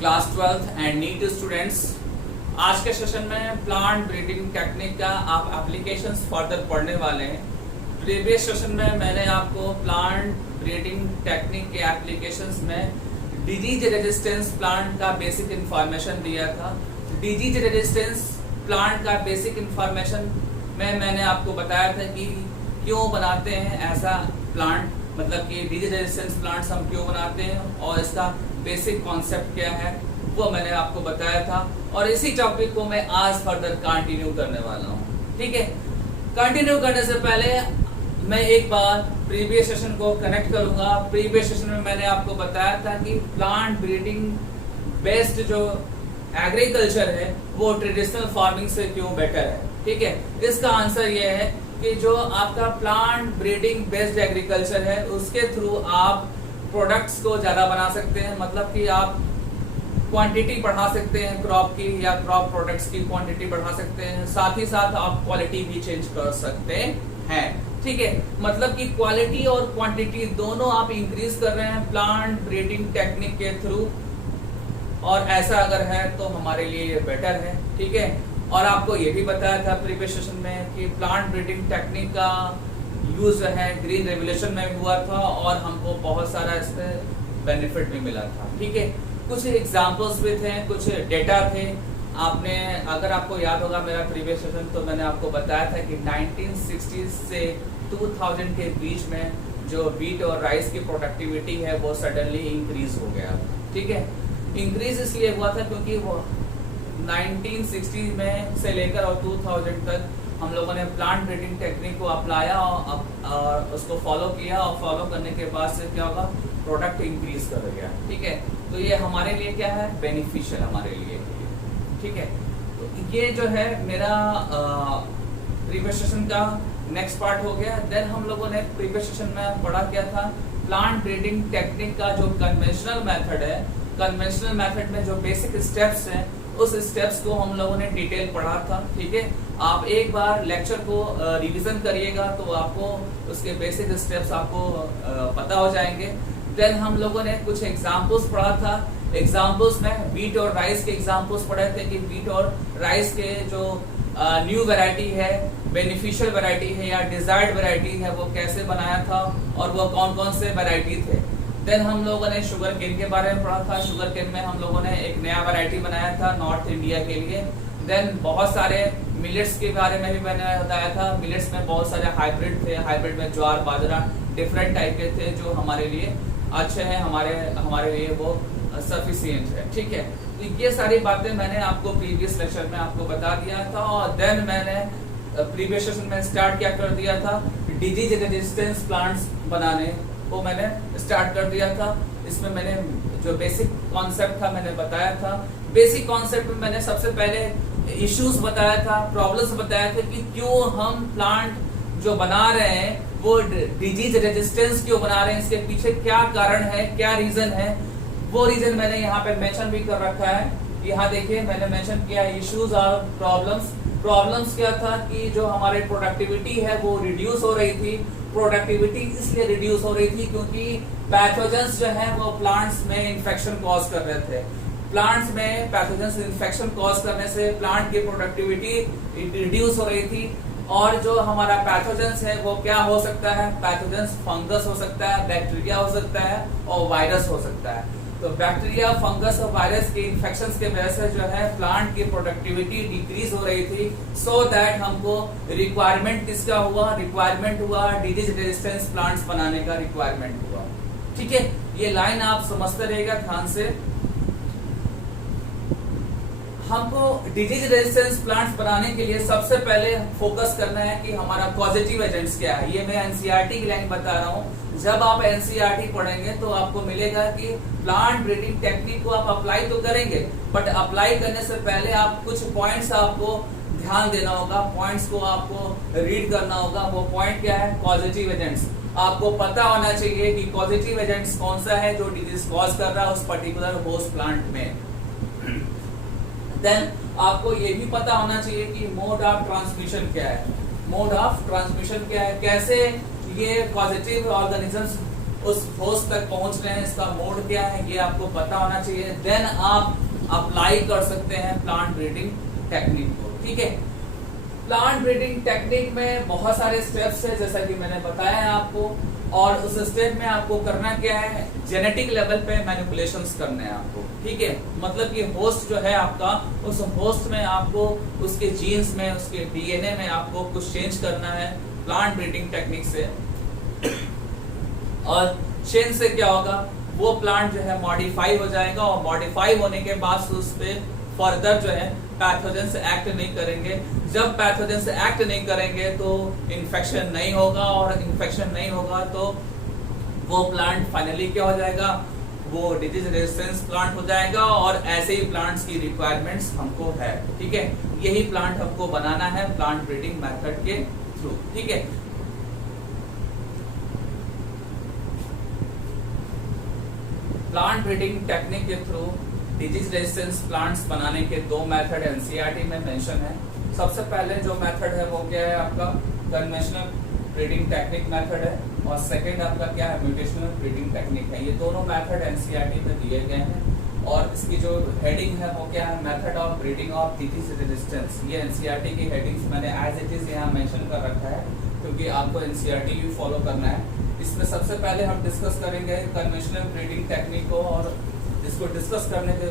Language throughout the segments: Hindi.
Class 12th and NEET students, आज के सेशन में प्लांट ब्रीडिंग टेक्निक का आप एप्लीकेशंस फर्दर पढ़ने वाले हैं। प्रीवियस सेशन में मैंने आपको प्लांट ब्रीडिंग टेक्निक के एप्लीकेशंस में डिजीज रेजिस्टेंस प्लांट का बेसिक इंफॉर्मेशन दिया था। डिजीज रेजिस्टेंस प्लांट का बेसिक इंफॉर्मेशन में मैंने आपको बताया था कि क्यों बनाते हैं ऐसा प्लांट, मतलब कि डिजीज रेजिस्टेंस प्लांट्स हम क्यों बनाते हैं और इसका बेसिक कॉन्सेप्ट क्या है वो मैंने आपको बताया था। और इसी टॉपिक को मैं आज फर्दर कंटिन्यू करने वाला हूँ। ठीक है, कंटिन्यू करने से पहले मैं एक बार प्रीवियस सेशन को कनेक्ट करूंगा। प्रीवियस सेशन में मैंने आपको बताया था कि प्लांट ब्रीडिंग बेस्ड जो एग्रीकल्चर है वो ट्रेडिशनल फार्मिंग से क्यों बेटर है। ठीक है, इसका आंसर ये है कि जो आपका प्लांट ब्रीडिंग बेस्ड एग्रीकल्चर है उसके थ्रू आप प्रोडक्ट्स को ज्यादा बना सकते हैं, मतलब कि आप क्वांटिटी बढ़ा सकते हैं क्रॉप की या क्रॉप प्रोडक्ट्स की क्वांटिटी बढ़ा सकते हैं, साथ ही साथ आप क्वालिटी भी चेंज कर सकते हैं। ठीक है, मतलब कि क्वालिटी और क्वांटिटी दोनों आप इंक्रीज कर रहे हैं प्लांट ब्रीडिंग टेक्निक के थ्रू, और ऐसा अगर है तो हमारे लिए ये बेटर है। ठीक है, और आपको ये भी बताया था प्रीवियस सेशन में कि प्लांट ब्रीडिंग टेक्निक का यूज जो है ग्रीन रेवोल्यूशन में हुआ था और हमको बहुत सारा इससे बेनिफिट भी मिला था। ठीक है, कुछ एग्जांपल्स भी थे, कुछ डेटा थे। आपने अगर आपको याद होगा मेरा प्रीवियस सेशन, तो मैंने आपको बताया था कि 1960 से 2000 के बीच में जो व्हीट और राइस की प्रोडक्टिविटी है वो सडनली इंक्रीज हो गया। ठीक है, इंक्रीज इसलिए हुआ था क्योंकि वो 1960 में से लेकर और 2000 तक हम लोगों ने प्लांट ब्रीडिंग टेक्निक को अपनाया और उसको फॉलो किया, और फॉलो करने के बाद से क्या होगा, प्रोडक्ट इंक्रीज कर गया। ठीक है, तो ये हमारे लिए क्या है, बेनिफिशियल हमारे लिए। ठीक है, तो ये जो है मेरा प्रीवियस सेशन का नेक्स्ट पार्ट हो गया। देन हम लोगों ने प्रीवियस सेशन में पढ़ा क्या था, प्लांट ब्रीडिंग टेक्निक का जो कन्वेंशनल मेथड है, कन्वेंशनल मेथड में जो बेसिक स्टेप्स हैं उस स्टेप्स को हम लोगों ने डिटेल पढ़ा था। ठीक है, आप एक बार लेक्चर को रिवीजन करिएगा तो आपको उसके बेसिक स्टेप्स आपको पता हो जाएंगे। देन हम लोगों ने कुछ एग्जांपल्स पढ़ा था। एग्जांपल्स में व्हीट और राइस के एग्जांपल्स पढ़े थे कि व्हीट और राइस के जो न्यू वैरायटी है, बेनिफिशियल वैरायटी है या डिजायर्ड वैरायटी है, वो कैसे बनाया था और वो कौन कौन से वैरायटी थे। देन हम लोगों ने शुगर केन के बारे में पढ़ा था। शुगर केन में हम लोगों ने एक नया वैरायटी बनाया था नॉर्थ इंडिया के लिए। देन बहुत सारे मिलेट्स के बारे में भी मैंने बताया था। मिलेट्स में बहुत सारे हाइब्रिड थे, हाइब्रिड में ज्वार बाजरा डिफरेंट टाइप के थे जो हमारे लिए अच्छे हैं, हमारे लिए वो सफिशिएंट है। ठीक है, तो ये सारी बातें मैंने आपको प्रीवियस लेक्चर में आपको बता दिया था। और देन मैंने प्रीवियस सेशन में स्टार्ट क्या कर दिया था, डिजीज रेजिस्टेंस प्लांट्स बनाने को मैंने स्टार्ट कर दिया था। इसमें मैंने जो बेसिक कॉन्सेप्ट था मैंने बताया था। बेसिक कॉन्सेप्ट में मैंने सबसे पहले इश्यूज बताया था, प्रॉब्लम्स बताया था कि क्यों हम प्लांट जो बना रहे हैं वो डिजीज रेजिस्टेंस क्यों बना रहे हैं, इसके पीछे क्या कारण है, क्या रीजन है। वो रीजन मैंने यहाँ पे मेंशन भी कर रखा है। यहाँ देखिए मैंने मेंशन किया इश्यूज और प्रॉब्लम्स। प्रॉब्लम्स क्या था कि जो हमारी प्रोडक्टिविटी है वो रिड्यूस हो रही थी। प्रोडक्टिविटी इसलिए रिड्यूस हो रही थी क्योंकि पैथोजेंस जो है वो प्लांट्स में इन्फेक्शन कॉज कर रहे थे। प्लांट्स में पैथोजेंस इन्फेक्शन कॉज करने से प्लांट की प्रोडक्टिविटी रिड्यूस हो रही थी। और जो हमारा पैथोजेंस है वो क्या हो सकता है, पैथोजेंस फंगस हो सकता है, बैक्टीरिया हो सकता है और वायरस हो सकता है। तो बैक्टीरिया, फंगस और वायरस के इन्फेक्शंस के वजह से जो है प्लांट की प्रोडक्टिविटी डिक्रीज हो रही थी। सो दैट हमको रिक्वायरमेंट किसका हुआ, रिक्वायरमेंट हुआ डिजीज रेजिस्टेंस प्लांट्स बनाने का रिक्वायरमेंट हुआ। ठीक है, ये लाइन आप समझते रहिएगा ध्यान से। हमको डिजीज रेजिस्टेंस प्लांट्स बनाने के लिए सबसे पहले फोकस करना है कि हमारा पॉजिटिव एजेंट्स क्या है। ये मैं एनसीईआरटी की लाइन बता रहा हूँ। जब आप एनसीईआरटी पढ़ेंगे तो आपको मिलेगा कि प्लांट ब्रीडिंग टेक्निक को आप अप्लाई तो करेंगे, बट अप्लाई करने से पहले आप कुछ पॉइंट्स आपको ध्यान देना होगा, पॉइंट्स को आपको रीड करना होगा। वो पॉइंट क्या है, पॉजिटिव एजेंट्स। आपको पता होना चाहिए कि पॉजिटिव एजेंट्स कौन सा है जो डिजीज कॉज कर रहा है उस पर्टिकुलर होस्ट प्लांट में। देन आपको ये भी पता होना चाहिए कि मोड ऑफ ट्रांसमिशन क्या है। मोड ऑफ ट्रांसमिशन क्या है, कैसे ये पॉजिटिव ऑर्गेनिजम्स उस होस्ट तक पहुंच रहे हैं, इसका मोड क्या है ये आपको पता होना चाहिए। देन आप अप्लाई कर सकते हैं प्लांट ब्रीडिंग टेक्निक को। ठीक है, प्लांट ब्रीडिंग टेक्निक में बहुत सारे स्टेप्स है जैसा कि मैंने बताया आपको, और उस स्टेप में आपको करना क्या है, जेनेटिक लेवल पे मैनिपुलेशंस करने हैं आपको। ठीक है, मतलब कि होस्ट जो है आपका, उस होस्ट में आपको उसके जीन्स में, उसके डीएनए में आपको कुछ चेंज करना है प्लांट ब्रीडिंग टेक्निक से। और चेंज से क्या होगा, वो प्लांट जो है मॉडिफाई हो जाएगा, और मॉडिफाई होने के बाद उस पे फर्दर जो है पैथोजेंस एक्ट नहीं करेंगे। जब पैथोजेंस एक्ट नहीं करेंगे तो इन्फेक्शन नहीं होगा, और इन्फेक्शन नहीं होगा तो वो प्लांट फाइनली क्या हो जाएगा, वो डिजीज रेजिस्टेंस प्लांट हो जाएगा। और ऐसे ही प्लांट्स की रिक्वायरमेंट्स हमको है। ठीक है, यही प्लांट हमको बनाना है प्लांट ब्रीडिंग मेथड के थ्रू। ठीक है, प्लांट ब्रीडिंग टेक्निक के थ्रू डिजीज रेजिस्टेंस प्लांट्स बनाने के दो मेथड एनसीईआरटी में मेंशन है। सबसे पहले जो मेथड है वो क्या है आपका, कन्वेंशनल ब्रीडिंग टेक्निक मेथड है, और सेकंड आपका क्या है, म्यूटेशनल ब्रीडिंग टेक्निक है। ये दोनों मेथड एनसीईआरटी में दिए गए हैं, और इसकी जो हेडिंग है वो क्या है, method of breeding of disease resistance. ये एनसीईआरटी की हेडिंग्स मैंने एज इट इज यहाँ मेंशन कर रखा है, क्योंकि आपको एनसीईआरटी भी फॉलो करना है। इसमें सबसे पहले हम डिस्कस करेंगे कन्वेंशनल ब्रीडिंग टेक्निक को, और इसको डिस्कस करने के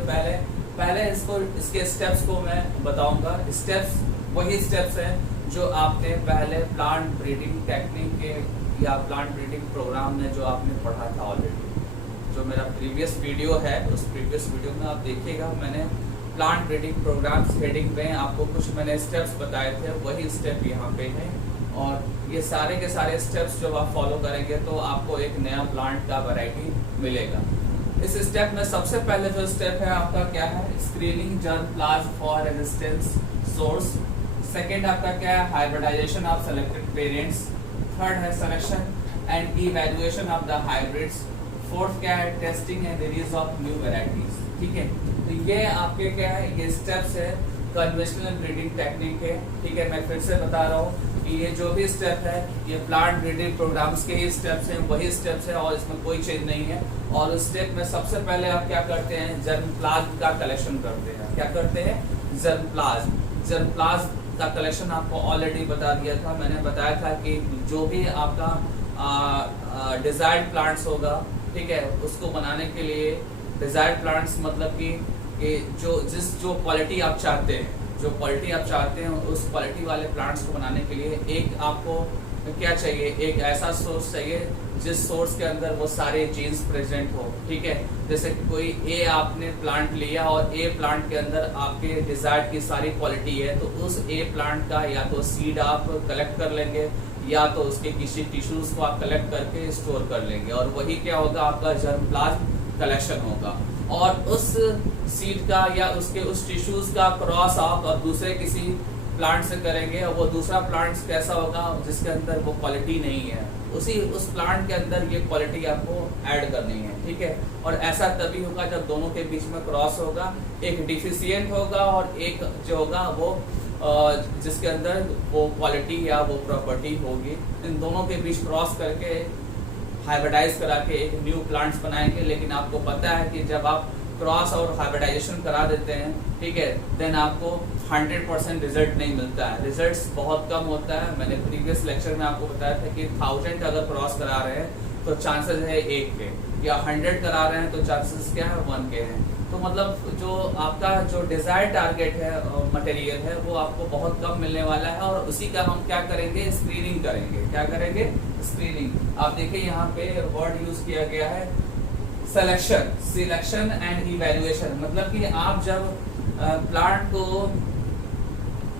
पहले इसको, इसके स्टेप्स को मैं बताऊंगा। स्टेप्स वही स्टेप्स हैं जो आपने पहले प्लांट ब्रीडिंग टेक्निक के या प्लांट ब्रीडिंग प्रोग्राम में जो आपने पढ़ा था ऑलरेडी। जो मेरा प्रीवियस वीडियो है, उस प्रीवियस वीडियो में आप देखिएगा, मैंने प्लांट ब्रीडिंग प्रोग्राम्स हेडिंग में आपको कुछ मैंने स्टेप्स बताए थे, वही स्टेप यहाँ पे है। और ये सारे के सारे स्टेप्स जब आप फॉलो करेंगे तो आपको एक नया प्लांट का वैरायटी मिलेगा। इस स्टेप में सबसे पहले जो स्टेप है आपका क्या है, screening germplasm for resistance source. Second आपका क्या है, hybridisation of selected parents. Third है selection and evaluation of the hybrids. Fourth क्या है, testing and release of new varieties. ठीक है, तो ये आपके क्या है, ये स्टेप्स है कन्वेंशनल ब्रीडिंग टेक्निक के। ठीक है, मैं फिर से बता रहा हूँ कि ये जो भी स्टेप है ये प्लांट ब्रीडिंग प्रोग्राम्स के ही स्टेप्स हैं, वही स्टेप्स हैं, और इसमें कोई चेंज नहीं है। और उस स्टेप में सबसे पहले आप क्या करते हैं, जर्मप्लाज्म का कलेक्शन करते हैं। क्या करते हैं, जर्मप्लाज्म का कलेक्शन आपको ऑलरेडी बता दिया था। मैंने बताया था कि जो भी आपका डिजायर्ड प्लांट्स होगा, ठीक है, उसको बनाने के लिए डिजायर्ड प्लांट्स मतलब कि जो क्वालिटी आप चाहते हैं, जो क्वालिटी आप चाहते हैं उस क्वालिटी वाले प्लांट्स को बनाने के लिए एक आपको क्या चाहिए, एक ऐसा सोर्स चाहिए जिस सोर्स के अंदर वो सारे जीन्स प्रेजेंट हो। ठीक है, जैसे कि कोई ए आपने प्लांट लिया और ए प्लांट के अंदर आपके डिजायर्ड की सारी क्वालिटी है, तो उस ए प्लांट का या तो सीड आप कलेक्ट कर लेंगे या तो उसके किसी टिश्यूज को आप कलेक्ट करके स्टोर कर लेंगे, और वही क्या होगा, आपका जर्मप्लाज्म कलेक्शन होगा। और उस सीड का या उसके उस टिश्यूज का क्रॉस आप और दूसरे किसी प्लांट से करेंगे, और वो दूसरा प्लांट कैसा होगा जिसके अंदर वो क्वालिटी नहीं है, उस प्लांट के अंदर ये क्वालिटी आपको ऐड करनी है। ठीक है, और ऐसा तभी होगा जब दोनों के बीच में क्रॉस होगा, एक डिफिशियंट होगा और एक जो होगा वो जिसके अंदर वो क्वालिटी या वो प्रॉपर्टी होगी। इन दोनों के बीच क्रॉस करके हाइब्रिडाइज करा के एक न्यू प्लांट्स बनाएंगे। लेकिन आपको पता है कि जब आप क्रॉस और हाइब्रिडाइजेशन करा देते हैं, ठीक है, देन आपको 100% रिजल्ट नहीं मिलता है, रिजल्ट्स बहुत कम होता है। मैंने प्रीवियस लेक्चर में आपको बताया था कि 1000 अगर क्रॉस करा रहे हैं तो चांसेस है 1 के, या 100 करा रहे हैं तो चांसेस क्या है 1 के हैं। तो मतलब जो आपका जो डिजायर्ड टारगेट है मटेरियल है वो आपको बहुत कम मिलने वाला है, और उसी का हम क्या करेंगे, स्क्रीनिंग करेंगे। क्या करेंगे, स्क्रीनिंग। आप देखिए यहाँ पे वर्ड यूज किया गया है सिलेक्शन एंड इवैल्यूएशन। मतलब कि आप जब प्लांट को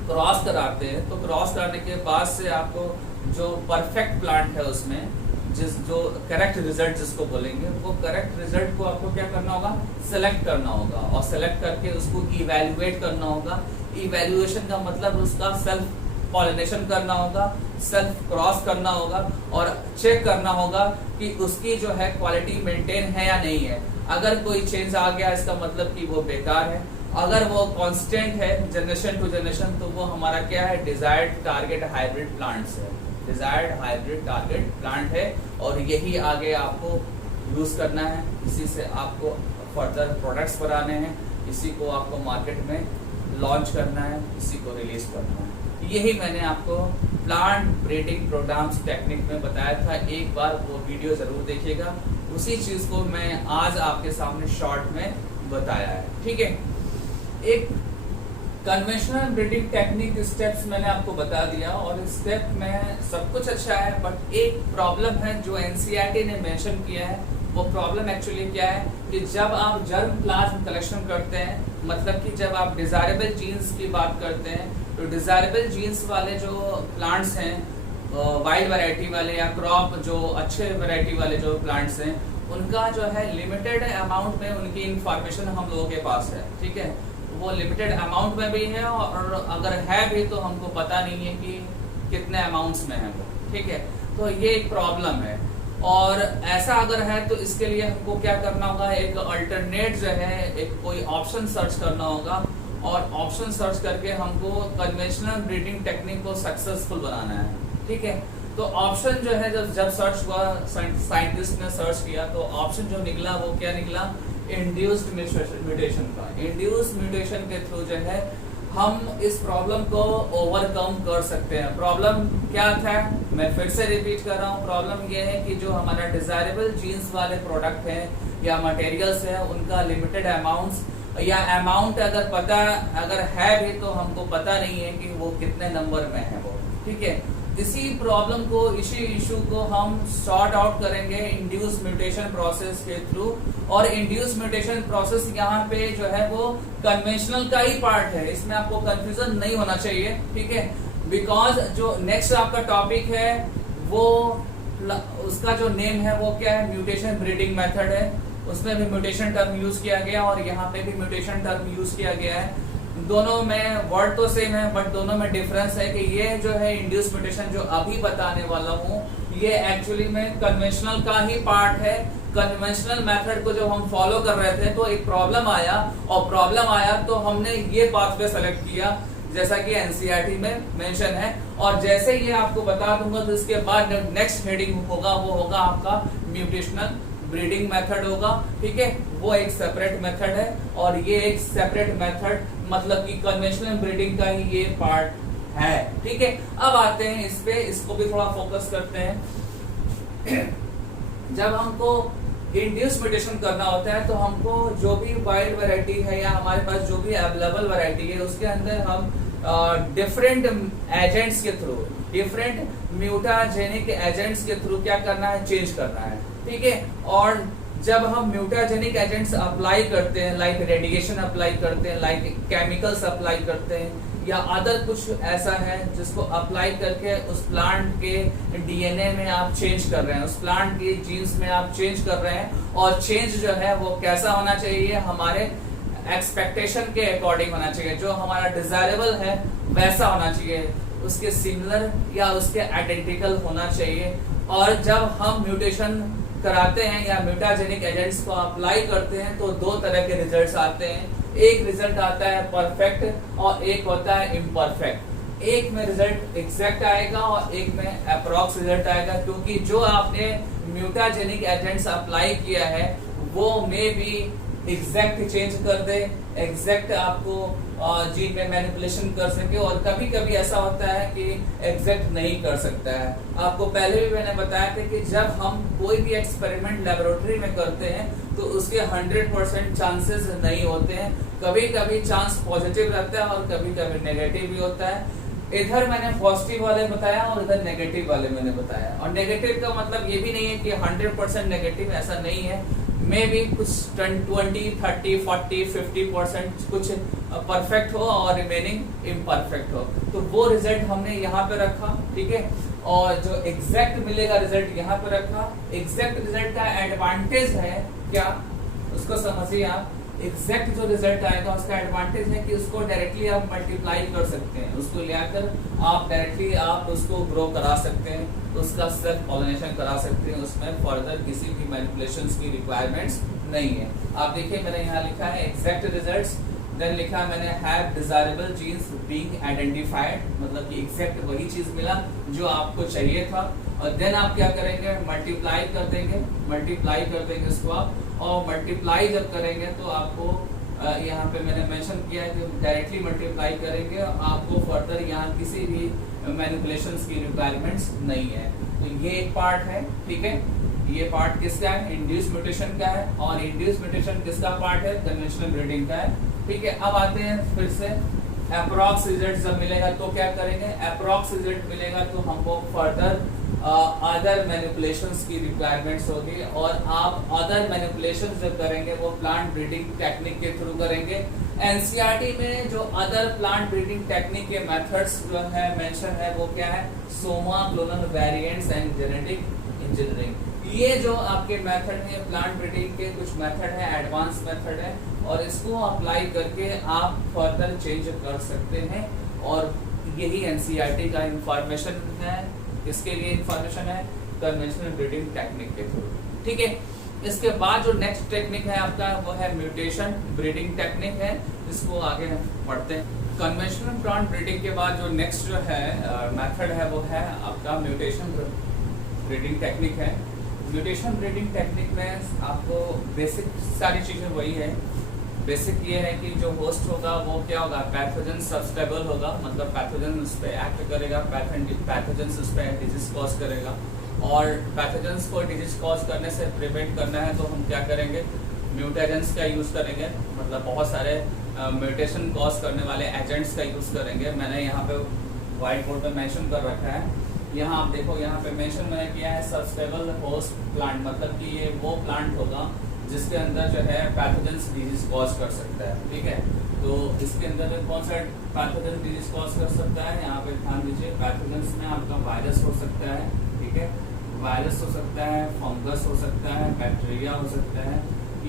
क्रॉस कराते हैं तो क्रॉस कराने के बाद से आपको जो परफेक्ट प्लांट है उसमें जो करेक्ट रिजल्ट जिसको बोलेंगे, वो करेक्ट रिजल्ट को आपको क्या करना होगा, सेलेक्ट करना होगा, और सेलेक्ट करके उसको इवैल्यूएट करना होगा। इवैल्यूएशन का मतलब उसका सेल्फ पॉलिनेशन करना होगा, सेल्फ क्रॉस करना होगा, और चेक करना होगा कि उसकी जो है क्वालिटी मेंटेन है या नहीं है। अगर कोई चेंज आ गया इसका मतलब कि वो बेकार है, अगर वो कांस्टेंट है जनरेशन टू जनरेशन तो वो हमारा क्या है, डिजायर्ड टारगेट हाइब्रिड प्लांट्स है। डिजायर्ड हाइब्रिड टारगेट प्लांट है और यही आगे आपको यूज करना है। इसी से आपको फर्दर प्रोडक्ट्स बनाने हैं, इसी को आपको मार्केट में लॉन्च करना है, इसी को रिलीज करना है। यही मैंने आपको प्लांट ब्रीडिंग प्रोग्राम्स टेक्निक में बताया था। एक बार वो वीडियो जरूर देखिएगा, उसी चीज को मैं आज आपके सामने शॉर्ट में बताया है। ठीक है, एक कन्वेंशनल ब्रीडिंग टेक्निक स्टेप्स मैंने आपको बता दिया और स्टेप में सब कुछ अच्छा है, बट एक प्रॉब्लम है जो एनसीईआरटी ने मेंशन किया है। वो प्रॉब्लम एक्चुअली क्या है कि जब आप जर्म प्लाज्म कलेक्शन करते हैं, मतलब कि जब आप डिजायरेबल जीन्स की बात करते हैं, तो डिजायरेबल जीन्स वाले जो प्लांट्स हैं, वाइल्ड वैरायटी वाले या क्रॉप जो अच्छे वैरायटी वाले जो प्लांट्स हैं, उनका जो है लिमिटेड अमाउंट में उनकी इंफॉर्मेशन हम लोगों के पास है। ठीक है, वो लिमिटेड अमाउंट में भी है और अगर है भी तो हमको पता नहीं है कि कितने अमाउंट्स में है वो। ठीक है, तो ये एक प्रॉब्लम है और ऐसा अगर है तो इसके लिए हमको क्या करना होगा, एक अल्टरनेट जो है एक कोई ऑप्शन सर्च करना होगा और ऑप्शन सर्च करके हमको कन्वेंशनल ब्रीडिंग टेक्निक को सक्सेसफुल बनाना है। ठीक है, तो ऑप्शन जो है जब सर्च हुआ, साइंटिस्ट ने सर्च किया तो ऑप्शन जो निकला वो क्या निकला, इंड्यूस्ड म्यूटेशन का। इंड्यूस्ड म्यूटेशन के थ्रू जो है हम इस प्रॉब्लम को ओवरकम कर सकते हैं। प्रॉब्लम क्या था, मैं फिर से रिपीट कर रहा हूँ, प्रॉब्लम ये है कि जो हमारा डिजायरेबल जीन्स वाले प्रोडक्ट हैं या मटेरियल्स हैं, उनका लिमिटेड अमाउंट्स या अमाउंट अगर है भी तो हमको पता नहीं है कि वो कितने नंबर में है वो। ठीक है, इसी प्रॉब्लम को, इसी इशू को हम सॉर्ट आउट करेंगे इंड्यूस म्यूटेशन प्रोसेस के थ्रू। और इंड्यूस म्यूटेशन प्रोसेस यहाँ पे जो है वो कन्वेंशनल का ही पार्ट है, इसमें आपको कंफ्यूजन नहीं होना चाहिए। ठीक है, बिकॉज जो नेक्स्ट आपका टॉपिक है वो उसका जो नेम है वो क्या है, म्यूटेशन ब्रीडिंग मेथड है। उसमें भी म्यूटेशन टर्म यूज किया गया और यहाँ पे भी म्यूटेशन टर्म यूज किया गया है। दोनों में वर्ड तो सेम है बट दोनों में डिफरेंस है कि ये जो है इंड्यूस म्यूटेशन जो अभी बताने वाला हूँ ये एक्चुअली में कन्वेंशनल का ही पार्ट है। कन्वेंशनल मेथड को जब हम फॉलो कर रहे थे तो एक प्रॉब्लम आया तो हमने ये पाथवे सेलेक्ट किया जैसा कि एनसीईआरटी में मेंशन है। और जैसे ये आपको बता दूंगा तो इसके बाद नेक्स्ट हेडिंग होगा वो होगा आपका म्यूटेशनल ब्रीडिंग मेथड होगा। ठीक है, वो एक सेपरेट मेथड है और ये एक सेपरेट मेथड मतलब कि कन्वेंशनल ब्रीडिंग का ही ये पार्ट है। ठीक है, अब आते हैं इस पे, इसको भी थोड़ा फोकस करते हैं। जब हमको इंड्यूस म्यूटेशन करना होता है तो हमको जो भी वाइल्ड वैरायटी है या हमारे पास जो भी अवेलेबल वैरायटी है उसके अंदर हम डिफरेंट एजेंट्स के थ्रू, डिफरेंट म्यूटाजेनिक एजेंट्स के थ्रू क्या करना है, चेंज करना है। ठीक है, और जब हम म्यूटाजेनिक एजेंट्स अप्लाई करते हैं, लाइक रेडिएशन अप्लाई करते हैं, लाइक केमिकल्स अप्लाई करते हैं या अदर कुछ ऐसा है जिसको अप्लाई करके उस प्लांट के डीएनए में आप चेंज कर रहे हैं, उस प्लांट के जीन्स में आप चेंज कर रहे हैं। और चेंज जो है वो कैसा होना चाहिए, हमारे एक्सपेक्टेशन के अकॉर्डिंग होना चाहिए, जो हमारा डिजायरेबल है वैसा होना चाहिए, उसके सिमिलर या उसके आइडेंटिकल होना चाहिए। और जब हम म्यूटेशन कराते हैं या म्यूटाजेनिक एजेंट्स को अप्लाई करते हैं तो दो तरह के रिजल्ट्स आते हैं। एक रिजल्ट आता है परफेक्ट और एक होता है इम्परफेक्ट। एक में रिजल्ट एग्जैक्ट आएगा और एक में अप्रॉक्स रिजल्ट आएगा, क्योंकि जो आपने म्यूटाजेनिक एजेंट्स अप्लाई किया है वो मे भी एग्जैक्ट चेंज कर दे, एग्जैक्ट आपको जीन में मैनिपुलेशन कर सके, और कभी कभी ऐसा होता है कि एग्जैक्ट नहीं कर सकता है। आपको पहले भी मैंने बताया था कि जब हम कोई भी एक्सपेरिमेंट लेबोरेटरी में करते हैं तो उसके 100% चांसेस नहीं होते हैं। कभी कभी चांस पॉजिटिव रहता है और कभी कभी नेगेटिव भी होता है। इधर मैंने पॉजिटिव वाले बताया और इधर नेगेटिव वाले मैंने बताया। और नेगेटिव का मतलब ये भी नहीं है कि 100% नेगेटिव, ऐसा नहीं है। मे भी कुछ 20, 30, 40, 50% कुछ परफेक्ट हो और रिमेनिंग इम्परफेक्ट हो, तो वो रिजल्ट हमने यहाँ पे रखा। ठीक है, और जो एग्जैक्ट मिलेगा रिजल्ट यहाँ पे रखा। एग्जैक्ट रिजल्ट का एडवांटेज है क्या, उसको समझिए आप। एग्जैक्ट जो रिजल्ट आएगा उसका एडवांटेज है कि उसको डायरेक्टली आप मल्टीप्लाई कर सकते हैं, उसको लेकर आप डायरेक्टली आप उसको ग्रो करा सकते हैं, उसका सेल्फ पॉलिनेशन करा सकते हैं, उसमें फर्दर किसी भी मैनिपुलेशंस की रिक्वायरमेंट्स नहीं है। आप देखिए मैंने यहाँ लिखा है एग्जैक्ट रिजल्ट्स देन लिखा मैंने have desirable genes being identified, मतलब कि एग्जैक्ट वही चीज मिला जो आपको चाहिए था। और देन आप क्या करेंगे, मल्टीप्लाई कर देंगे इसको आप, और मल्टीप्लाई जब करेंगे तो आपको यहाँ पे मैंने मेंशन किया है कि डायरेक्टली मल्टीप्लाई करेंगे, आपको फर्दर यहाँ किसी भी मैनिपुलेशंस की रिक्वायरमेंट्स नहीं है। तो ये एक पार्ट है, ठीक है। ये पार्ट किसका है, इंड्यूस म्यूटेशन का है, और इंड्यूस म्यूटेशन किसका पार्ट है, कन्वेंशनल ब्रीडिंग का है, ठीक है। अब आते हैं फिर से अप्रॉक्स रिजल्ट जब मिलेगा तो क्या करेंगे, अप्रॉक्स रिजल्ट मिलेगा तो हमको फर्दर अदर मैनिपुलेशंस की रिक्वायरमेंट्स होगी, और आप अदर मैनिपुलेशंस जब करेंगे वो प्लांट ब्रीडिंग टेक्निक के थ्रू करेंगे। एनसीईआरटी में जो अदर प्लांट ब्रीडिंग टेक्निक के मेथड्स जो है मेंशन है वो क्या है, Soma, clonal variants and genetic engineering. ये जो आपके मेथड है प्लांट ब्रीडिंग के कुछ मेथड है, एडवांस मेथड है, और इसको अप्लाई करके आप फर्दर चेंज कर सकते हैं। और यही एनसीईआरटी का इंफॉर्मेशन है, इसके लिए इंफॉर्मेशन है कन्वेंशनल ब्रीडिंग टेक्निक के थ्रू, ठीक है। इसके बाद जो नेक्स्ट टेक्निक है आपका वो है म्यूटेशन ब्रीडिंग टेक्निक है, इसको आगे हम पढ़ते हैं। कन्वेंशनल प्लांट ब्रीडिंग के बाद जो नेक्स्ट जो है मेथड है वो है आपका म्यूटेशन ब्रीडिंग टेक्निक है। म्यूटेशन ब्रीडिंग टेक्निक में आपको बेसिक सारी चीज़ें वही है। बेसिक ये है कि जो होस्ट होगा वो क्या होगा, पैथोजन सब्सटेबल होगा, मतलब पैथोजन उस पर एक्ट करेगा, पैथोजन उस पर डिजीज कॉज करेगा, और पैथोजन्स को डिजीज कॉज करने से प्रिवेंट करना है तो हम क्या करेंगे, म्यूटेजेंट्स का यूज़ करेंगे, मतलब बहुत सारे म्यूटेशन कॉज करने वाले एजेंट्स का यूज़ करेंगे। मैंने यहाँ पे व्हाइट बोर्ड पे मेंशन कर रखा है, यहाँ आप देखो, यहाँ पे मेंशन मैंने किया है सब्सटेबल होस्ट प्लांट, मतलब कि ये वो प्लांट होगा जिसके अंदर जो है पैथोजेंस डिजीज कॉज कर सकता है, ठीक है। तो इसके अंदर कौन सा पैथोजन डिजीज कॉज कर सकता है, यहाँ पे ध्यान दीजिए, पैथोजेंस में आपका वायरस हो सकता है, ठीक है, वायरस हो सकता है, फंगस हो सकता है, बैक्टीरिया हो सकता है।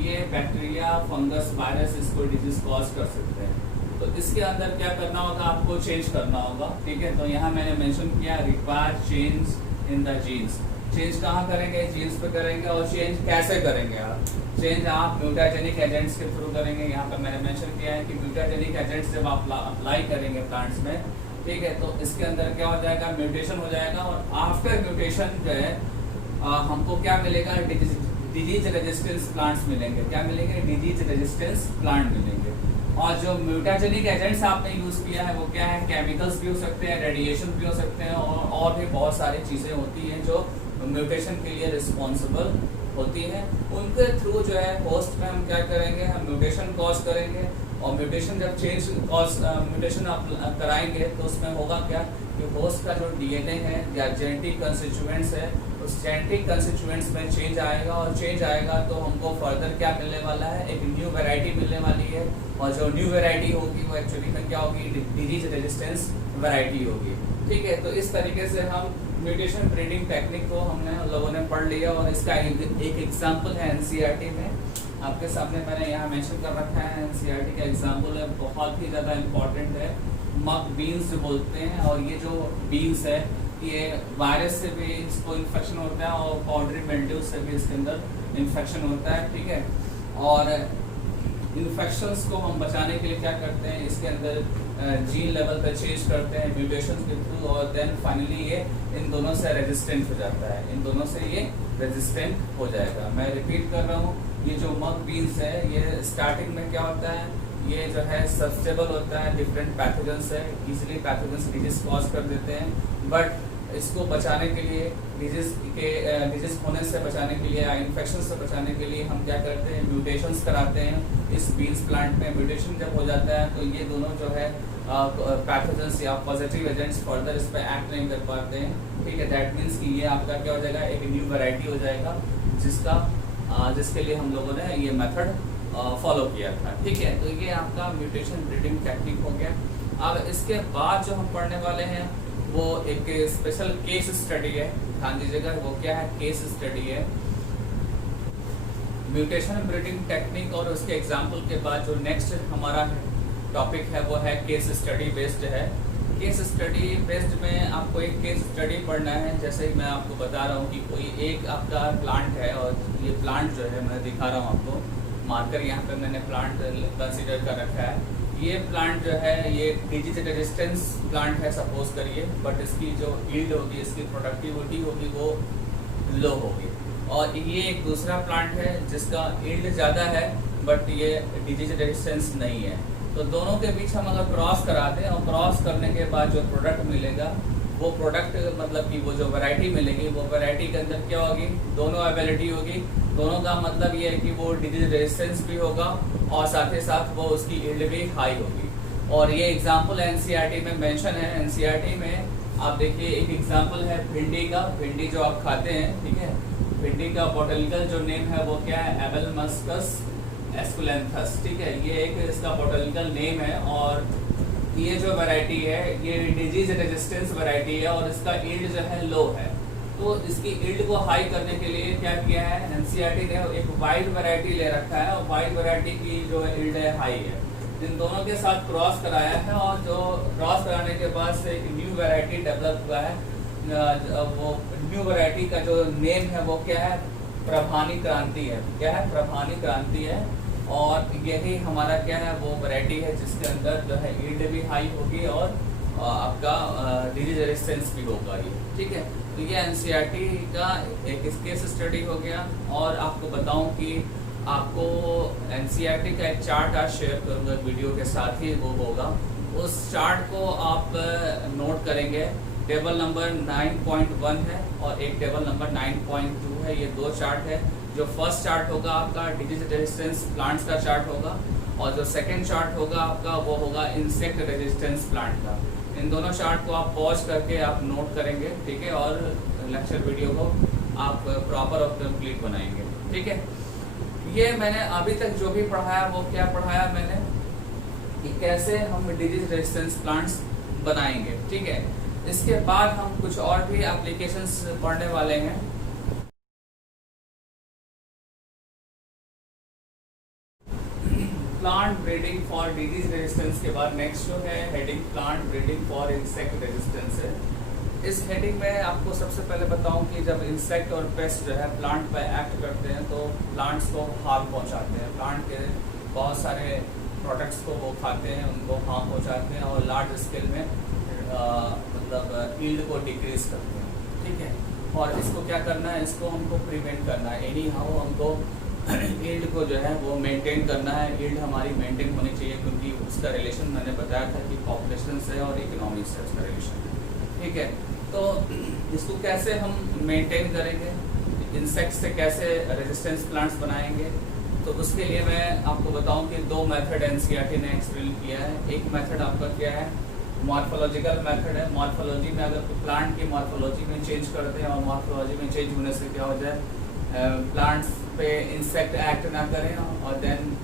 ये बैक्टीरिया, फंगस, वायरस इसको डिजीज कॉज कर सकते हैं। तो इसके अंदर क्या करना होगा, आपको चेंज करना होगा, ठीक है। तो यहाँ मैंने मेंशन किया require change in the genes. Change कहाँ करेंगे, जीन्स पे करेंगे, और चेंज कैसे करेंगे आप, चेंज आप म्यूटाजेनिक एजेंट्स के थ्रू करेंगे। यहाँ पर मैंने मेंशन किया है कि म्यूटाजेनिक एजेंट्स जब आप अप्लाई करेंगे प्लांट्स में, ठीक है, तो इसके अंदर क्या हो जाएगा, म्यूटेशन हो जाएगा, और आफ्टर म्यूटेशन जो है हमको क्या मिलेगा, डिजीज रेजिस्टेंस प्लांट्स मिलेंगे। क्या मिलेंगे, डिजीज रेजिस्टेंस प्लांट मिलेंगे। और जो म्यूटाजेनिक एजेंट्स आपने यूज किया है वो क्या है, केमिकल्स भी हो सकते हैं, रेडिएशन भी हो सकते हैं, और भी बहुत सारी चीजें होती हैं जो म्यूटेशन के लिए रिस्पॉन्सिबल होती है। उनके थ्रू जो है होस्ट में हम क्या करेंगे, हम म्यूटेशन कॉज करेंगे, और म्यूटेशन जब चेंज कॉज म्यूटेशन आप कराएंगे तो उसमें होगा क्या कि होस्ट का जो डीएनए है या जेनेटिक कंस्टिट्यूएंट्स है, उस जेनेटिक कंस्टिट्यूएंट्स में चेंज आएगा, और चेंज आएगा तो हमको फर्दर क्या मिलने वाला है, एक न्यू वैरायटी मिलने वाली है, और जो न्यू वैरायटी होगी वो एक्चुअली में क्या होगी, डिजीज रेजिस्टेंस वैरायटी होगी, ठीक है। तो इस तरीके से हम म्यूटेशन ब्रीडिंग टेक्निक को हमने लोगों ने पढ़ लिया, और इसका एक एग्जाम्पल है एनसीईआरटी में आपके सामने मैंने यहाँ मेंशन कर रखा है। एनसीईआरटी का एग्जाम्पल है, बहुत ही ज़्यादा इम्पोर्टेंट है, मक बीन्स जो बोलते हैं, और ये जो बीन्स है ये वायरस से भी इसको इन्फेक्शन होता है, और पाउडरी मिल्ड्यू से भी इसके अंदर इन्फेक्शन होता है, ठीक है। और इन्फेक्शंस को हम बचाने के लिए क्या करते हैं, इसके अंदर जीन लेवल पे चेंज करते हैं म्यूटेशन के थ्रू, और देन फाइनली ये इन दोनों से रेजिस्टेंट हो जाता है, इन दोनों से ये रेजिस्टेंट हो जाएगा। मैं रिपीट कर रहा हूँ, ये जो मक बीन्स है ये स्टार्टिंग में क्या होता है, ये जो है सब्सटेबल होता है, डिफरेंट पैथोजेंस है, इजीली पैथोजेंस डिजीज कॉज कर देते हैं, बट इसको बचाने के लिए डिजीज होने से बचाने के लिए या इन्फेक्शन से बचाने के लिए हम क्या करते हैं, म्यूटेशंस कराते हैं इस बीन्स प्लांट में। म्यूटेशन जब हो जाता है तो ये दोनों जो है पैथोजेंस या पॉजिटिव एजेंट्स फर्दर इस पर एक्ट नहीं कर पाते हैं, ठीक है। दैट मीन्स कि ये आपका क्या हो जाएगा, एक न्यू वैरायटी हो जाएगा, जिसके लिए हम लोगों ने ये मेथड फॉलो किया था, ठीक है। तो ये आपका म्यूटेशन ब्रीडिंग टेक्निक हो गया। अब इसके बाद जो हम पढ़ने वाले हैं वो एक स्पेशल केस स्टडी है, ध्यान दीजिएगा, वो क्या है, केस स्टडी है। म्यूटेशन ब्रीडिंग टेक्निक और उसके एग्जाम्पल के बाद जो नेक्स्ट हमारा टॉपिक है वो है केस स्टडी बेस्ड है। केस स्टडी बेस्ड में आपको एक केस स्टडी पढ़ना है। जैसे मैं आपको बता रहा हूँ कि कोई एक आपका प्लांट है, और ये प्लांट जो है मैं दिखा रहा हूँ आपको, मार्कर यहाँ पे मैंने प्लांट कंसीडर कर रखा है। ये प्लांट जो है ये डिजीज रेजिस्टेंस प्लांट है सपोज करिए, बट इसकी जो यील्ड होगी, इसकी प्रोडक्टिविटी होगी वो लो होगी। और ये एक दूसरा प्लांट है जिसका यील्ड ज़्यादा है बट ये डिजीज रेजिस्टेंस नहीं है। तो दोनों के बीच हम अगर क्रॉस करा दें और क्रॉस करने के बाद जो प्रोडक्ट मिलेगा वो प्रोडक्ट मतलब कि वो जो वैरायटी मिलेगी वो वैरायटी के अंदर क्या होगी, दोनों एबिलिटी होगी। दोनों का मतलब ये है कि वो डिजीज रेजिस्टेंस भी होगा और साथ ही साथ वो उसकी यील्ड भी हाई होगी। और ये एग्जांपल एनसीईआरटी में मेंशन है। एनसीईआरटी में आप देखिए एक एग्जांपल है भिंडी का। भिंडी जो आप खाते हैं, ठीक है, भिंडी का बोटेनिकल जो नेम है वो क्या है, एबेलमस्कस एस्कुलेंथस, ठीक है, ये एक इसका बोटेनिकल नेम है। और ये जो वैरायटी है ये डिजीज रेजिस्टेंस वैरायटी है और इसका यील्ड जो है लो है। तो इसकी यील्ड को हाई करने के लिए क्या किया है, एनसीईआरटी ने एक वाइड वैरायटी ले रखा है और वाइड वैरायटी की जो यील्ड है हाई है। इन दोनों के साथ क्रॉस कराया है और जो क्रॉस कराने के बाद से एक न्यू वैरायटी डेवलप हुआ है। वो न्यू वैरायटी का जो नेम है वो क्या है, प्रभानी क्रांति है। क्या है, प्रभानी क्रांति है। और यही हमारा क्या है वो वैरायटी है जिसके अंदर जो है यील्ड भी हाई होगी और आपका डिजीज रेजिस्टेंस भी होगा ये, ठीक है। तो ये एनसीईआरटी का एक केस स्टडी हो गया। और आपको बताऊं कि आपको एनसीईआरटी का एक चार्ट आज शेयर करूंगा वीडियो के साथ ही, वो होगा। उस चार्ट को आप नोट करेंगे। टेबल नंबर 9.1 है और एक टेबल नंबर 9.2 है। ये दो चार्ट है। जो फर्स्ट चार्ट होगा आपका डिजीज रेजिस्टेंस प्लांट्स का चार्ट होगा और जो सेकंड चार्ट होगा आपका वो होगा इंसेक्ट रेजिस्टेंस प्लांट का। इन दोनों चार्ट को आप पॉज करके आप नोट करेंगे, ठीक है, और लेक्चर वीडियो को आप प्रॉपर और कंप्लीट बनाएंगे, ठीक है। ये मैंने अभी तक जो भी पढ़ाया वो क्या पढ़ाया मैंने कि कैसे हम डिजीज रेजिस्टेंस प्लांट्स बनाएंगे, ठीक है। इसके बाद हम कुछ और भी एप्लीकेशंस पढ़ने वाले हैं। Plant breeding for disease resistance के बाद नेक्स्ट जो है heading plant breeding for insect resistance है। इस हेडिंग में आपको सबसे पहले बताऊं कि जब इंसेक्ट और पेस्ट जो है प्लांट पर एक्ट करते हैं तो प्लांट्स को हार्म पहुंचाते हैं। प्लांट के बहुत सारे प्रोडक्ट्स को वो खाते हैं, उनको हार्म पहुंचाते हैं और लार्ज स्केल में मतलब यील्ड को डिक्रीज करते हैं, ठीक है। और इसको क्या करना है, इसको हमको प्रिवेंट करना है। एनी हाउ हमको यील्ड को जो है वो मेंटेन करना है। यील्ड हमारी मेंटेन होनी चाहिए क्योंकि उसका रिलेशन मैंने बताया था कि पॉपुलेशन से और इकोनॉमी से उसका रिलेशन है, ठीक है। तो इसको कैसे हम मेंटेन करेंगे, इंसेक्ट से कैसे रेजिस्टेंस प्लांट्स बनाएंगे, तो उसके लिए मैं आपको बताऊं कि दो मेथड एनसीईआरटी ने एक्सप्लेन किया है। एक मेथड आपका क्या है, मॉर्फोलॉजिकल मेथड है। मॉर्फोलॉजी में अगर प्लांट की मॉर्फोलॉजी में चेंज करते हैं और मॉर्फोलॉजी में चेंज होने से क्या हो जाए, प्लांट्स पे इंसेक्ट एक्ट ना करें और देन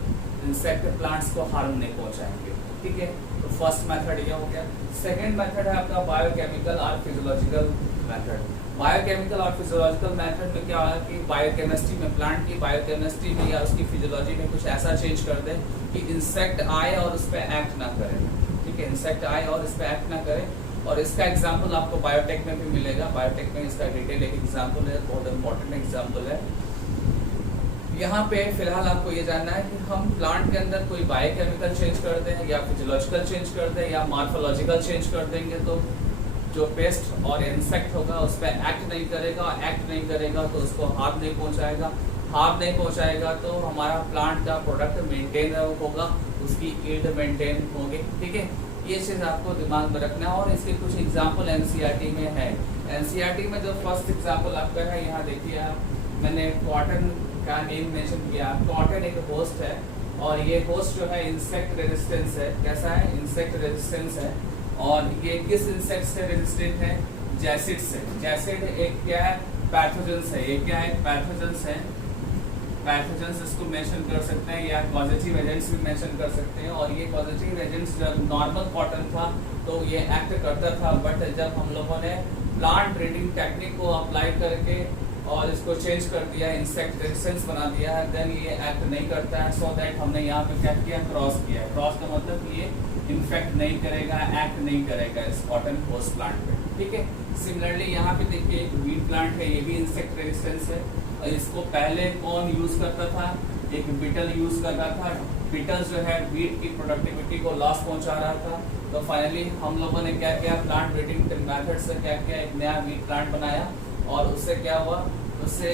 इंसेक्ट प्लांट्स को हार्म नहीं पहुंचाएंगे, ठीक है। तो फर्स्ट मेथड ये हो गया। सेकंड मेथड है आपका बायोकेमिकल और फिजियोलॉजिकल मेथड। बायोकेमिकल और फिजियोलॉजिकल मेथड में क्या है कि बायोकेमिस्ट्री में, प्लांट की बायोकेमिस्ट्री में या उसकी फिजियोलॉजी में कुछ ऐसा चेंज कर दें कि इंसेक्ट आए और उस पर एक्ट ना करें, ठीक है। इंसेक्ट आए और इस पर एक्ट ना करें। और इसका एग्जाम्पल आपको बायोटेक में भी मिलेगा। बायोटेक में इसका डिटेल एक एग्जाम्पल है, बहुत इंपॉर्टेंट एग्जाम्पल है। यहाँ पे फिलहाल आपको ये जानना है कि हम प्लांट के अंदर कोई बायोकेमिकल चेंज कर दें या फिजियोलॉजिकल चेंज कर दें या मॉर्फोलॉजिकल चेंज कर देंगे तो जो पेस्ट और इंसेक्ट होगा उस पर एक्ट नहीं करेगा। एक्ट नहीं करेगा तो उसको हार्म नहीं पहुँचाएगा। हार्म नहीं पहुँचाएगा तो हमारा प्लांट का प्रोडक्ट मेंटेन होगा, उसकी यील्ड मेंटेन होगी, ठीक है। ये चीज़ आपको दिमाग में रखना है। और इसके कुछ एग्जाम्पल एनसीईआरटी में है। एनसीईआरटी में जो फर्स्ट एग्जाम्पल आपका है, यहाँ देखिए आप, मैंने कॉटन का नेम मेंशन किया। कॉटन एक होस्ट है और ये होस्ट जो है इंसेक्ट रेजिस्टेंस है। कैसा है, इंसेक्ट रेजिस्टेंस है। और ये किस इंसेक्ट से रेजिस्टेंट है, जैसिड से। जैसिड एक क्या है, पैथोजेंस है। ये क्या है, पैथोजेंस है। पैथोजेंस इसको मेंशन कर सकते हैं या पॉजिटिव एजेंट्स भी मेंशन कर सकते हैं। और ये पॉजिटिव एजेंट्स जब नॉर्मल कॉटन था तो ये एक्ट करता था, बट जब हम लोगों ने प्लांट ब्रीडिंग टेक्निक को अप्लाई करके और इसको चेंज कर दिया, इंसेक्ट रेजिस्टेंस बना दिया है, देन ये एक्ट नहीं करता है। सो दैट हमने यहाँ पे क्या किया, क्रॉस किया। क्रॉस का मतलब ये इन्फेक्ट नहीं करेगा, एक्ट नहीं करेगा इस कॉटन होस्ट प्लांट पे, ठीक है। सिमिलरली यहाँ पे देखिए एक वीट प्लांट है, ये भी इंसेक्ट रेजिस्टेंस है। और इसको पहले कौन यूज करता था, एक बीटल यूज कर रहा था। बीटल जो है वीट की प्रोडक्टिविटी को लॉस पहुंचा रहा था। तो फाइनली हम लोगों ने क्या किया, प्लांट ब्रीडिंग मेथड से क्या किया, एक नया वीट प्लांट बनाया और उससे क्या हुआ, उससे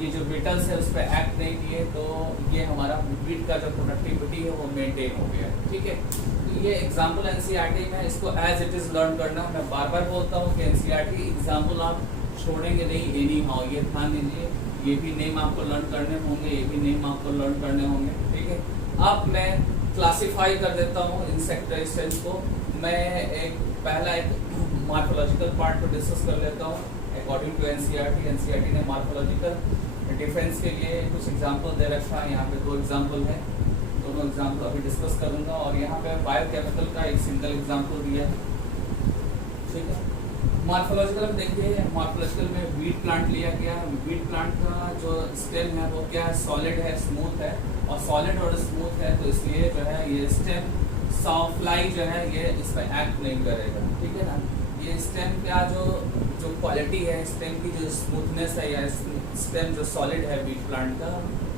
ये जो बीटल्स है उस पर एक्ट नहीं किए, तो ये हमारा वीट का जो प्रोडक्टिविटी है वो मेंटेन हो गया। ठीक है, तो ये एग्जाम्पल एनसीईआरटी में, इसको एज इट इज लर्न करना। मैं बार बार बोलता हूँ कि एनसीईआरटी एग्जाम्पल आप छोड़ेंगे नहीं एनी हाउ, ये ध्यान दीजिए। ये भी नेम आपको लर्न करने होंगे, ये भी नेम आपको लर्न करने होंगे। ठीक है, अब मैं क्लासिफाई कर देता हूँ इंसेक्ट रेजिस्टेंस को। मैं पहला एक मॉर्फोलॉजिकल पार्ट को डिस्कस कर लेता हूँ अकॉर्डिंग टू एनसीईआरटी। एनसीईआरटी ने मॉर्फोलॉजिकल डिफरेंस के लिए कुछ एग्जाम्पल दे रखा है। यहाँ पे 2 एग्जाम्पल है, दोनों एग्जाम्पल अभी डिस्कस करूंगा। और यहाँ पे बायोकेमिकल का एक सिंगल एग्जाम्पल दिया है। ठीक है, मॉर्फोलॉजिकल में देखिए, मॉर्फोलॉजिकल में वीट प्लांट लिया गया। वीट प्लांट का जो स्टेम है वो क्या है, सॉलिड है, स्मूथ है। और सॉलिड और स्मूथ है तो इसलिए जो है ये स्टेम फ्लाई जो है ये इस पर एक्ट नहीं करेगा। ठीक है ना, ये स्टेम का जो क्वालिटी है, स्टेम की जो स्मूथनेस है या स्टेम जो सॉलिड है वीट प्लांट का,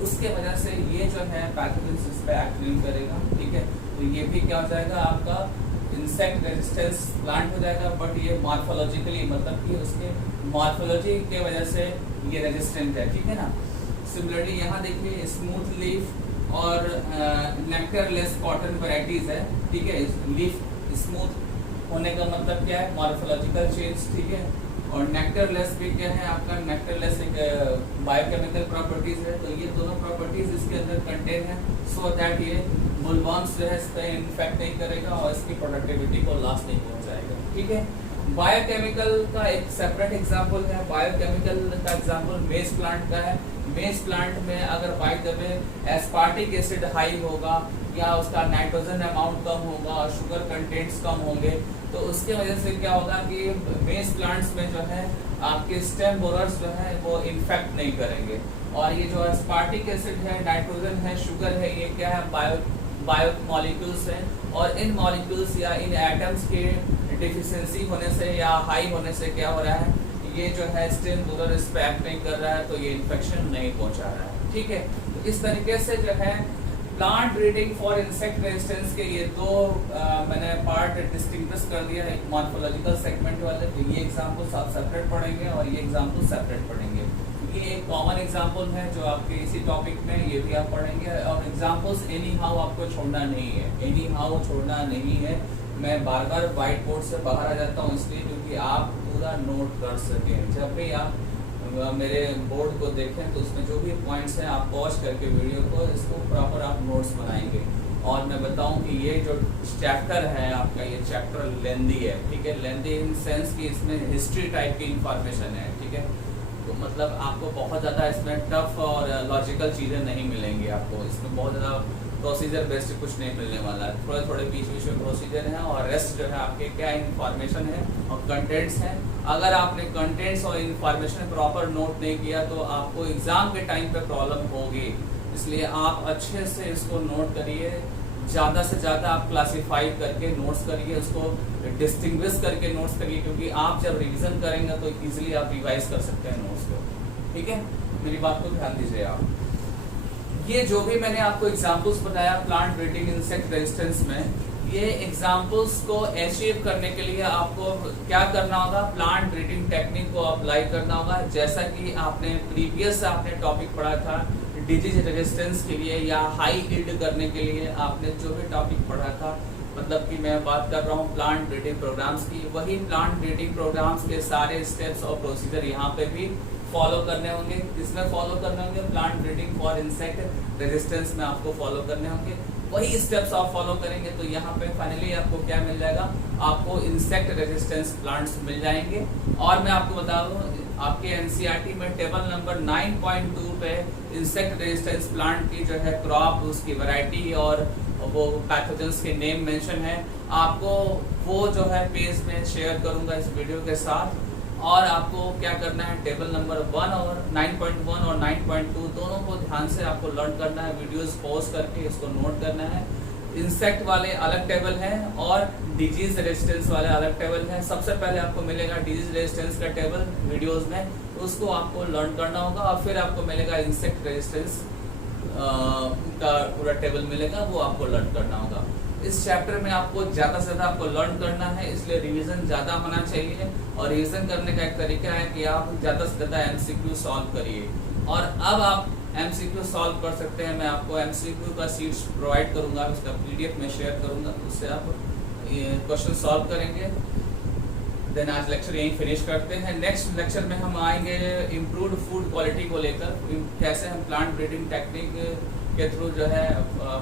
उसके वजह से ये जो है पैथोजन इस पर एक्ट नहीं करेगा। ठीक है, तो ये भी क्या हो जाएगा, आपका इंसेक्ट रेजिस्टेंस प्लांट हो जाएगा। बट ये मॉर्फोलॉजिकली मतलब कि उसके मॉर्फोलॉजी के वजह से ये रेजिस्टेंट है। ठीक है ना, सिमिलरली यहाँ देखिए स्मूथ लीफ और नेक्टर लेस कॉटन वैरायटीज है। ठीक है, लीफ स्मूथ होने का मतलब क्या है, मॉर्फोलॉजिकल चेंज। ठीक है, और नेक्टर लेस भी क्या है आपका, नेक्टर लेस एक बायोकेमिकल प्रॉपर्टीज है। तो ये दोनों प्रॉपर्टीज इसके अंदर कंटेन है, सो दैट ये बुलवर्म्स जो है इस पर इन्फेक्ट नहीं करेगा और इसकी प्रोडक्टिविटी को लॉस नहीं पहुंचाएगा। ठीक है, बायोकेमिकल का एक सेपरेट एग्जांपल है। बायोकेमिकल का एग्जांपल मेज प्लांट का है। मेज प्लांट में अगर by the way aspartic acid high होगा या उसका नाइट्रोजन अमाउंट कम होगा और शुगर कंटेंट्स कम होंगे, तो उसके वजह से क्या होगा कि मेज प्लांट्स में जो है आपके स्टेम बोरर्स जो है वो इन्फेक्ट नहीं करेंगे। और ये जो एस्पार्टिक एसिड है, नाइट्रोजन है, शुगर है, ये क्या है, बायो मॉलिक्यूल्स हैं। और इन मॉलिक्यूल्स या इन एटम्स के डिफिशियंसी होने से या हाई होने से क्या हो रहा है, ये जो है स्टेम बोरर इस पे एक्ट नहीं कर रहा है, तो ये इन्फेक्शन नहीं पहुंचा रहा है। ठीक है, तो इस तरीके से जो है plant breeding for insect resistance के ये 2 मैंने पार्ट डिस्टिंग्विश कर दिया है, एक मॉर्फोलॉजिकल सेगमेंट वाले। तो ये एग्जाम्पल्स आप सेपरेट पढ़ेंगे और ये एग्जाम्पल सेपरेट पढ़ेंगे। ये एक कॉमन एग्जाम्पल है जो आपके इसी टॉपिक में, ये भी आप पढ़ेंगे। और एग्जाम्पल्स एनी हाउ आपको छोड़ना नहीं है, एनी हाउ छोड़ना नहीं है। मैं बार बार व्हाइट बोर्ड से बाहर आ जाता हूँ इसलिए क्योंकि आप पूरा नोट कर सकें। जब भी आप मेरे बोर्ड को देखें तो उसमें जो भी पॉइंट्स हैं आप पॉज करके वीडियो को, इसको प्रॉपर आप नोट्स बनाएंगे। और मैं बताऊं कि ये जो चैप्टर है आपका, ये चैप्टर लेंदी है। ठीक है, लेंदी इन सेंस कि इसमें हिस्ट्री टाइप की इंफॉर्मेशन है। ठीक है, तो मतलब आपको बहुत ज़्यादा इसमें टफ और लॉजिकल चीज़ें नहीं मिलेंगी। आपको इसमें बहुत ज़्यादा प्रोसीजर बेस्ड कुछ नहीं मिलने वाला है। थोड़े थोड़े बीच बीच में प्रोसीजर हैं और रेस्ट जो है आपके क्या इंफॉर्मेशन है और कंटेंट्स हैं। अगर आपने कंटेंट्स और इंफॉर्मेशन प्रॉपर नोट नहीं किया तो आपको एग्जाम के टाइम पे प्रॉब्लम होगी। इसलिए आप अच्छे से इसको नोट करिए, ज़्यादा से ज़्यादा आप क्लासीफाई करके नोट्स करिए, उसको डिस्टिंग्विश करके नोट्स करिए, क्योंकि आप जब रिवीजन करेंगे तो इजीली आप रिवाइज कर सकते हैं नोट्स को। ठीक है, मेरी बात को ध्यान दीजिए आप। ये जो भी मैंने आपको एग्जाम्पल्स बताया प्लांट ब्रीडिंग इंसेक्ट रेजिस्टेंस में, ये एग्जाम्पल्स को अचीव करने के लिए आपको क्या करना होगा, प्लांट ब्रीडिंग टेक्निक को अप्लाई करना होगा। जैसा कि आपने प्रीवियस आपने टॉपिक पढ़ा था डिजीज रेजिस्टेंस के लिए या हाई यील्ड करने के लिए, आपने जो भी टॉपिक पढ़ा था, मतलब कि मैं बात कर रहा हूँ प्लांट ब्रीडिंग प्रोग्राम्स की, वही प्लांट ब्रीडिंग प्रोग्राम्स के सारे स्टेप्स और प्रोसीजर यहाँ पे भी फॉलो करने होंगे। इसमें फॉलो करने होंगे plant breeding for insect resistance में आपको फॉलो करने होंगे। वही स्टेप्स आप फॉलो करेंगे तो यहाँ पे फाइनली आपको क्या मिल जाएगा, आपको इंसेक्ट रेजिस्टेंस प्लांट्स मिल जाएंगे। और मैं आपको बता दूं आपके एनसीईआरटी में टेबल नंबर 9.2 पे इंसेक्ट रेजिस्टेंस प्लांट की जो है क्रॉप, उसकी वैरायटी और वो पैथोजेंस के नेम मेंशन है। आपको वो जो है पेज में शेयर करूंगा इस वीडियो के साथ। और आपको क्या करना है, टेबल नंबर 1 और 9.1 और 9.2 दोनों को ध्यान से आपको लर्न करना है, वीडियोस पॉज करके इसको नोट करना है। इंसेक्ट वाले अलग टेबल है और डिजीज रेजिस्टेंस वाले अलग टेबल है। सबसे पहले आपको मिलेगा डिजीज रेजिस्टेंस का टेबल वीडियोस में, उसको आपको लर्न करना होगा और फिर आपको मिलेगा इंसेक्ट रेजिस्टेंस का पूरा टेबल मिलेगा, वो आपको लर्न करना होगा। इस चैप्टर में आपको ज़्यादा से ज़्यादा आपको लर्न करना है, इसलिए रिवीजन ज़्यादा होना चाहिए। और रिवीजन करने का एक तरीका है कि आप ज़्यादा से ज़्यादा MCQ सॉल्व करिए। और अब आप MCQ सॉल्व कर सकते हैं। मैं आपको MCQ का सीट्स प्रोवाइड करूँगा, उसका PDF में शेयर करूँगा, उससे आप क्वेश्चन सॉल्व करेंगे। देन आज लेक्चर यहीं फिनिश करते हैं। नेक्स्ट लेक्चर में हम आएंगे इम्प्रूव्ड फूड क्वालिटी को लेकर, कैसे हम प्लांट ब्रीडिंग टेक्निक के थ्रू जो है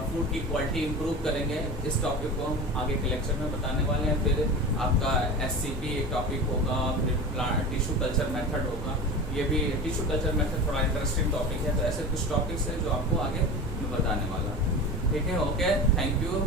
फूड की क्वालिटी इम्प्रूव करेंगे। इस टॉपिक को हम आगे के लेक्चर में बताने वाले हैं। फिर आपका SCP एक टॉपिक होगा, फिर प्लांट टिश्यू कल्चर मेथड होगा। ये भी टिश्यू कल्चर मेथड थोड़ा इंटरेस्टिंग टॉपिक है। तो ऐसे कुछ टॉपिक्स हैं जो आपको आगे मैं बताने वाला हूँ। ठीक है, ओके, थैंक यू।